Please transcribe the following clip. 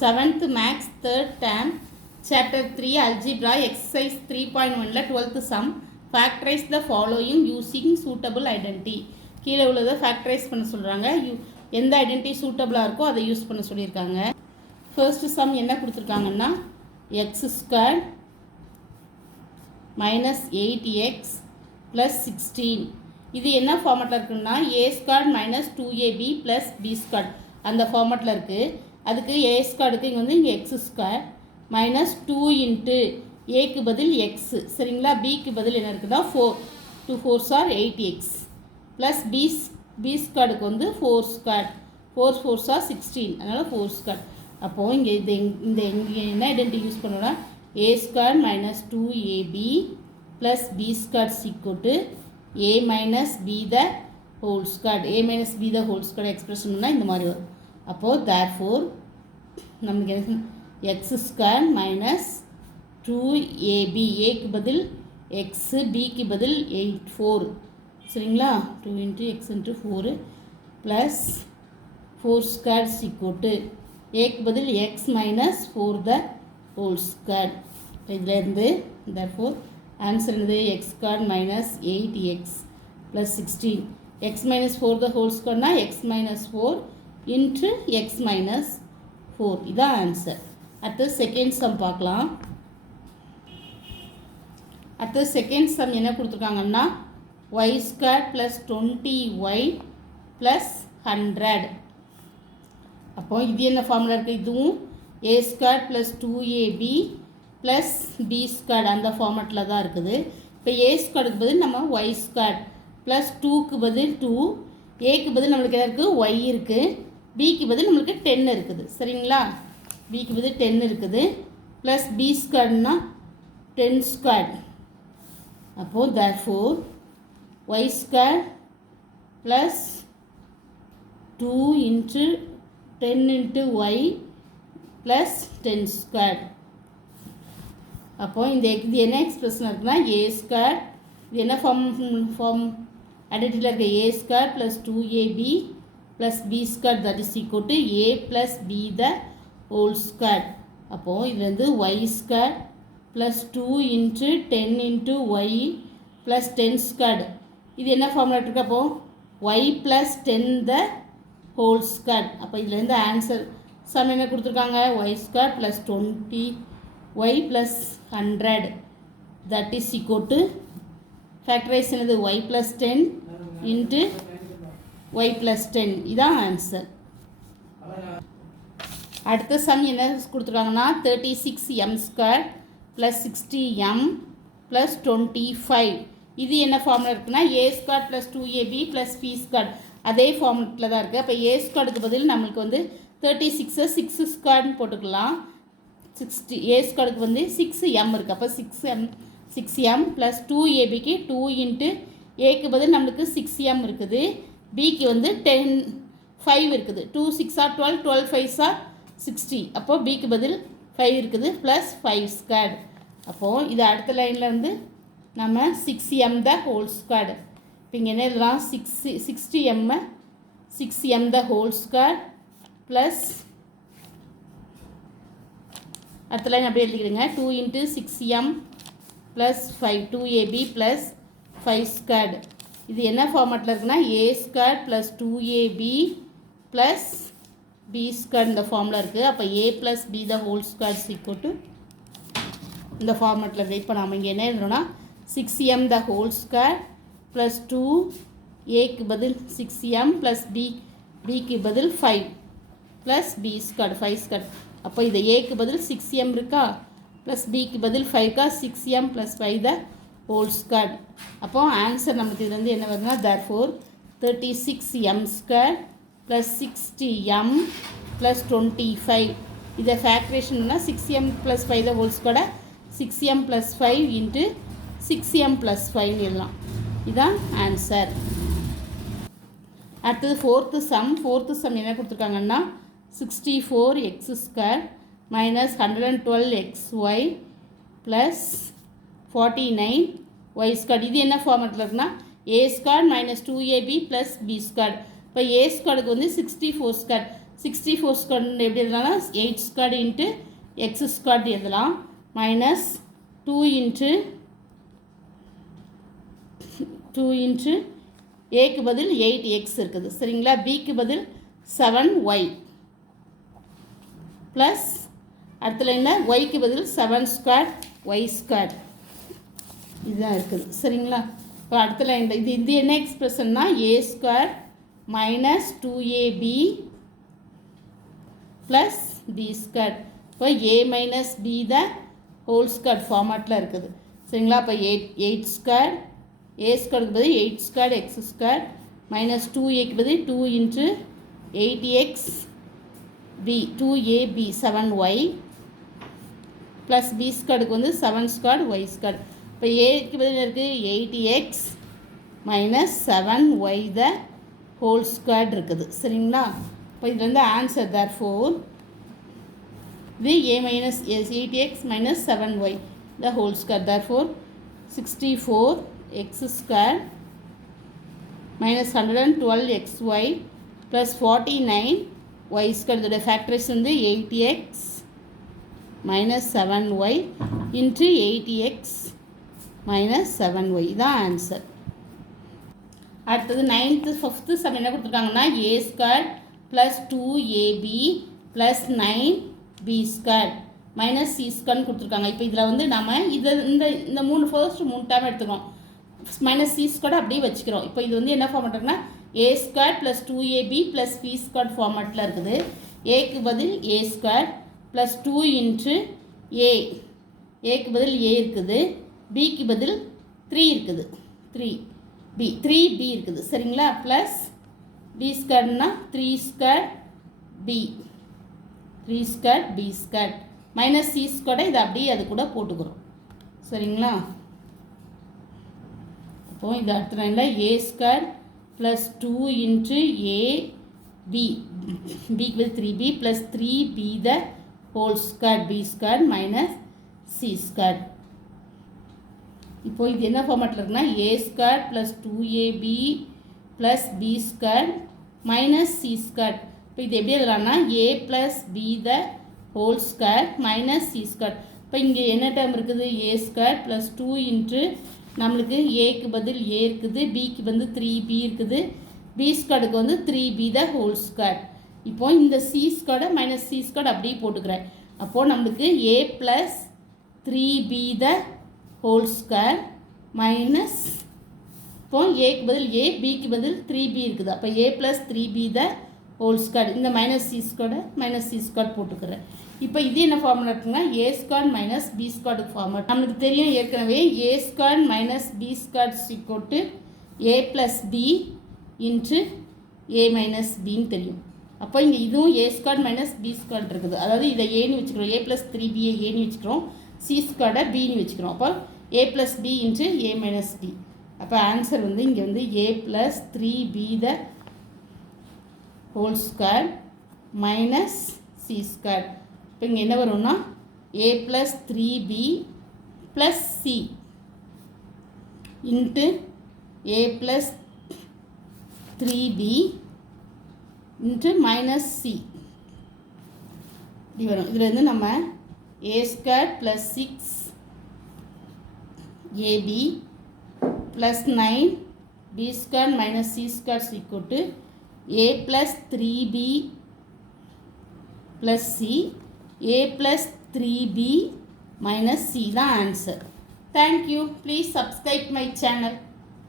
7th Max 3rd term Chapter 3 Algebra Exercise 3.1 12th sum Factorize the following using suitable identity கீழே உள்ளதை factorise பண்ண சொல்கிறாங்க எந்த identity சூட்டபிளாக இருக்கோ அதை யூஸ் பண்ண சொல்லியிருக்காங்க. ஃபர்ஸ்ட் சம் என்ன கொடுத்துருக்காங்கன்னா X square minus 8x plus 16 இது என்ன ஃபார்மேட்டில் இருக்குன்னா A square minus 2ab plus B square அந்த ஃபார்மேட்டில் இருக்குது. அதுக்கு ஏ ஸ்கொயருக்கு இங்கே வந்து இங்கே எக்ஸ் ஸ்கொயர் மைனஸ் 2 இன்ட்டு ஏக்கு பதில் எக்ஸு சரிங்களா. பிக்கு பதில் என்ன இருக்குன்னா 4 2 4s are 8x plus B ஸ்கொயருக்கு வந்து 4 ஸ்கொயர் 4 4s are 16 அதனால் 4 ஸ்கொயர். அப்போது இங்கே இங்கே என்ன ஐடென்டி யூஸ் பண்ணோன்னா A square minus 2ab plus B square சீக்கோட்டு a minus B the whole square a minus B the whole square எக்ஸ்பிரஷன்னா இந்த மாதிரி வரும். அப்போது தேர்ஃபோர் நமக்கு என்ன எக்ஸ் ஸ்கொயர் மைனஸ் 2ab ஏக்கு பதில் எக்ஸு பிக்கு பதில் 4 சரிங்களா. 2 into X into 4 plus 4 square சீக்கோட்டு ஏக்கு பதில் X minus 4 the whole square. இதிலேருந்து தேர்ஃபோர் ஆன்சர் என்னது X square minus 8x plus 16 X minus 4 the whole ஸ்கொயர்னா X minus 4 into X minus 4 இதான் ஆன்சர். அடுத்து செகண்ட் சம் பார்க்கலாம். அடுத்து செகண்ட் சம் என்ன கொடுத்துருக்காங்கன்னா Y square plus 20y plus 100. அப்போது இது என்ன ஃபார்முலா இருக்குது, இதுவும் A square plus 2ab plus B square அந்த ஃபார்மேட்டில் தான் இருக்குது. இப்போ ஏ ஸ்கொயருக்கு பதில் நம்ம ஒய் ஸ்கொயர் ப்ளஸ் 2க்கு பதில் 2 ஏக்கு பதில் நம்மளுக்கு என்ன இருக்குது ஒய் இருக்குது பிக்கு பதில் நம்மளுக்கு 10 இருக்குது சரிங்களா. பிக்கு பதில் 10 இருக்குது ப்ளஸ் பி ஸ்கொயர்னா 10 ஸ்கொயர். அப்போது therefore y square plus 2 into 10 into Y plus 10 square. அப்போது இது என்ன எக்ஸ்பிரஷன் இருக்குன்னா ஏ ஸ்கொயர் இது என்ன ஃபார்ம் ஐடென்டிட்டியில் இருக்க A square plus 2ab plus B square that is equal to A plus B the whole square. அப்போது இது வந்து Y square plus 2 into 10 into Y plus 10 square. இது என்ன ஃபார்முலா இருக்குது, அப்போது Y plus 10 the whole square. அப்போ இதுலேருந்து answer sum என்ன கொடுத்துருக்காங்க ஒய் ஸ்கொயர் ப்ளஸ் 20 ஒய் plus 100 that is equal to factorise என்னது Y plus 10 into Y plus 10 இதான் ஆன்சர். அடுத்த சம் என்ன கொடுத்துருக்காங்கன்னா 36m square plus 60m plus 25 இது என்ன ஃபார்முலா இருக்குன்னா A square plus 2ab plus B square அதே ஃபார்முலத்தில் தான் இருக்குது. அப்போ ஏ ஸ்கொயருக்கு பதில் நம்மளுக்கு வந்து 36 6 ஸ்கொயர்னு போட்டுக்கலாம். 60 ஏ ஸ்கொயருக்கு வந்து 6m இருக்குது. அப்போ 6m ப்ளஸ் 2abக்கு 2 இன்ட்டு ஏக்கு பதில் நம்மளுக்கு 6m இருக்குது பிக்கு வந்து 5 இருக்குது 2 6 are 12 12 5s are 60. அப்போது பிக்கு பதில் 5 இருக்குது ப்ளஸ் 5 ஸ்கொயர். அப்போது இது அடுத்த லைனில் வந்து நம்ம 6m த ஹோல் ஸ்கொயர். இப்போ இங்கே என்ன எழுதலாம் 6m the whole square plus அடுத்த லைன் அப்படியே எழுதிக்கிடுங்க 2 into 6m plus 5 2ab plus 5 square. இது என்ன ஃபார்மேட்டில் இருக்குன்னா A square plus 2ab plus B square இந்த ஃபார்மில் இருக்குது. அப்போ A plus B the whole square சீக்கோட்டு இந்த ஃபார்மேட்டில் இருக்குது. இப்போ நம்ம இங்கே என்ன எழுதுறோன்னா 6m the whole square plus 2 ஏக்கு பதில் 6m ப்ளஸ் பிக்கு பதில் 5 ப்ளஸ் பி ஸ்கொயர் 5 ஸ்கொயர். அப்போ இது ஏக்கு பதில் 6m இருக்கா ப்ளஸ் பிக்கு பதில் 5 6m ப்ளஸ் 5 த ஹோல் ஸ்கொயர். அப்போது ஆன்சர் நமக்கு இது வந்து என்ன வருதுன்னா therefore 36m square plus 60m plus 25 இதை ஃபேக்டரேஷன்னா 6m ப்ளஸ் 5 த ஹோல் ஸ்கொயரை 6m plus 5 into 6m plus 5 எழுதலாம். இதுதான் ஆன்சர். அடுத்தது ஃபோர்த்து சம் என்ன கொடுத்துருக்காங்கன்னா 64x square minus 112xy plus 49y square. இது என்ன ஃபார்மேட்டில் இருக்குன்னா A square minus 2ab plus B square. இப்போ ஏ ஸ்கொயருக்கு வந்து 64 ஸ்கொயர் 64 ஸ்கொயர் எப்படி எழுதலாம்னா 8 ஸ்கொயர் இன்ட்டு எக்ஸ் ஸ்கொயர் எழுதலாம் மைனஸ் 2 இன்ட்டு ஏக்கு பதில் 8x இருக்குது சரிங்களா. பிக்கு பதில் 7y ப்ளஸ் அடுத்துல என்ன ஒய்க்கு பதில் 7 ஸ்கொயர் ஒய் ஸ்கொயர் இதுதான் இருக்குது சரிங்களா. இப்போ அடுத்த லைன் இது என்ன எக்ஸ்பிரஷன்னா A square minus 2ab plus B square. இப்போ A minus B the whole square ஃபார்மேட்டில் இருக்குது சரிங்களா. இப்போ 8 ஸ்கொயர் ஏ ஸ்கொயருக்கு பதில் 8 ஸ்கொயர் எக்ஸ் ஸ்கொயர் மைனஸ் 2ஏக்கு பதில் 2 into 8x B 2ab 7y plus B ஸ்கொயருக்கு வந்து 7 ஸ்கொயர் ஒய் ஸ்கொயர். இப்போ ஏக்கு பதில் இருக்குது 8x மைனஸ் 7y த ஹோல் ஸ்கொயர் இருக்குது சரிங்களா. இப்போ இது வந்து ஆன்சர் தேர்ஃபோர் இது a minus 8x minus 7y the whole square. Therefore 64x square minus 112xy plus 49y square. The factorization வந்து 8x minus 7y into 8x minus 7y தான் answer. அடுத்தது 9th 5th some என்ன கொடுத்துருக்காங்கன்னா a square plus 2ab plus 9b square minus C ஸ்கொயர்னு கொடுத்துருக்காங்க. இப்போ இதில் வந்து நம்ம இந்த ஃபர்ஸ்ட் மூணு டேம் எடுத்துக்கிறோம் மைனஸ் சி ஸ்கொயர் அப்படியே வச்சுக்கிறோம். இப்போ இது வந்து என்ன ஃபார்மேட்னா A square plus 2ab plus B square ஃபார்மேட்டில் இருக்குது. ஏக்கு பதில் ஏ ஸ்கொயர் ப்ளஸ் 2 இன்ட்டு ஏக்கு பதில் ஏ இருக்குது பிக்கு பதில் 3 இருக்குது 3b இருக்குது சரிங்களா. ப்ளஸ் பி ஸ்கொயர்னா 3 square B square minus C ஸ்கொயரை இதை அப்படியே அது கூட போட்டுக்கிறோம் சரிங்களா. அப்போது இது அடுத்த லைனில் A square plus 2 into A பிக்கு பதில் 3b plus 3b the whole square B square minus C square. இப்போது இது என்ன ஃபார்மேட்டில் இருக்குன்னா A square plus 2ab plus B square minus C square. இப்போ இது எப்படி எழுதலாம்னா A plus B the whole square minus C square. இப்போ இங்கே என்ன டேர்ம் இருக்குது ஏ ஸ்கொயர் ப்ளஸ் 2 இன்ட்டு நம்மளுக்கு ஏக்கு பதில் ஏ இருக்குது பிக்கு வந்து 3b இருக்குது பி ஸ்கொயருக்கு வந்து 3b த ஹோல் ஸ்கொயர். இப்போது இந்த சி ஸ்கொயரை மைனஸ் சி ஸ்கொயர் அப்படியே போட்டுக்கிறேன். அப்போது நம்மளுக்கு A plus 3b the whole square minus இப்போது ஏக்கு பதில் ஏ பிக்கு பதில் 3b இருக்குது. அப்போ A plus 3b the whole square இந்த மைனஸ் சி ஸ்கொயர் போட்டுக்கிறேன். இப்போ இது என்ன ஃபார்முலா இருக்குன்னா ஏ ஸ்கொயர் மைனஸ் பி ஸ்கொயருக்கு ஃபார்முலா நம்மளுக்கு தெரியும் ஏற்கனவே A square minus B square சிக்கோட்டு A plus B into A minus பின்னு தெரியும். அப்போ இங்கே இதுவும் A square minus B square இருக்குது. அதாவது இதை ஏன்னு வச்சுக்கிறோம் ஏ ப்ளஸ் 3bயை ஏன்னு வச்சுக்கிறோம் சி ஸ்கொயரை பின்னு வச்சுக்கிறோம். அப்போ A plus B into A minus B. அப்போ ஆன்சர் வந்து இங்கே வந்து A plus 3b the whole square minus C square. இப்போ இங்கே என்ன வரும்னா A plus 3b plus C into A plus 3b into minus C இப்படி வரும். இதில் இருந்து நம்ம A square plus 6ab plus 9b square minus C square சிக்கோட்டு a plus 3b plus c a plus 3b minus c the answer. Thank you. Please subscribe my channel.